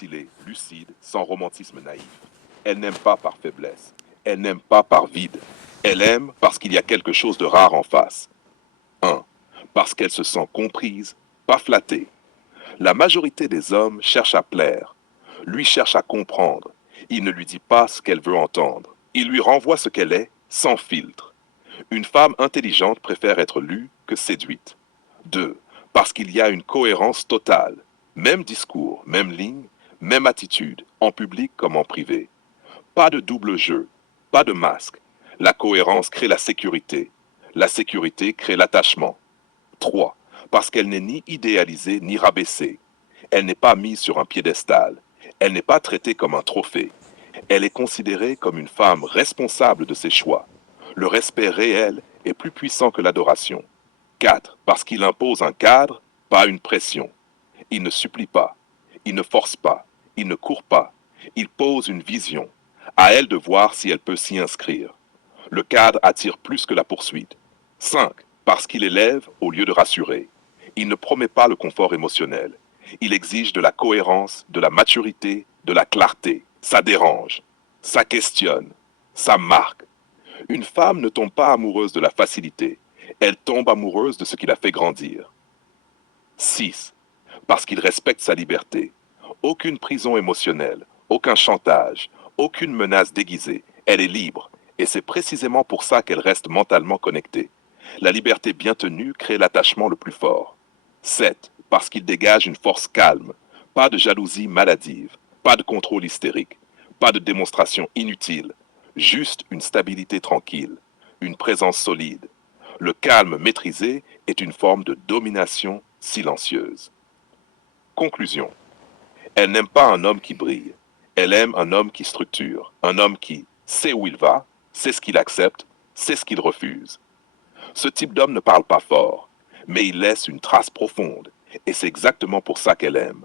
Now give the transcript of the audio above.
stylée, lucide, sans romantisme naïf. Elle n'aime pas par faiblesse. Elle n'aime pas par vide. Elle aime parce qu'il y a quelque chose de rare en face. 1. Parce qu'elle se sent comprise, pas flattée. La majorité des hommes cherchent à plaire. Lui cherche à comprendre. Il ne lui dit pas ce qu'elle veut entendre. Il lui renvoie ce qu'elle est, sans filtre. Une femme intelligente préfère être lue que séduite. 2. Parce qu'il y a une cohérence totale. Même discours, même ligne, même attitude, en public comme en privé. Pas de double jeu, pas de masque. La cohérence crée la sécurité. La sécurité crée l'attachement. 3. Parce qu'elle n'est ni idéalisée ni rabaissée. Elle n'est pas mise sur un piédestal. Elle n'est pas traitée comme un trophée. Elle est considérée comme une femme responsable de ses choix. Le respect réel est plus puissant que l'adoration. 4. Parce qu'il impose un cadre, pas une pression. Il ne supplie pas. Il ne force pas. Il ne court pas. Il pose une vision. À elle de voir si elle peut s'y inscrire. Le cadre attire plus que la poursuite. 5. Parce qu'il élève au lieu de rassurer. Il ne promet pas le confort émotionnel. Il exige de la cohérence, de la maturité, de la clarté. Ça dérange. Ça questionne. Ça marque. Une femme ne tombe pas amoureuse de la facilité. Elle tombe amoureuse de ce qui la fait grandir. 6. Parce qu'il respecte sa liberté. Aucune prison émotionnelle, aucun chantage, aucune menace déguisée. Elle est libre. Et c'est précisément pour ça qu'elle reste mentalement connectée. La liberté bien tenue crée l'attachement le plus fort. 7. Parce qu'il dégage une force calme. Pas de jalousie maladive. Pas de contrôle hystérique. Pas de démonstration inutile. Juste une stabilité tranquille. Une présence solide. Le calme maîtrisé est une forme de domination silencieuse. Conclusion. Elle n'aime pas un homme qui brille. Elle aime un homme qui structure. Un homme qui sait où il va, sait ce qu'il accepte, sait ce qu'il refuse. Ce type d'homme ne parle pas fort, mais il laisse une trace profonde. Et c'est exactement pour ça qu'elle aime.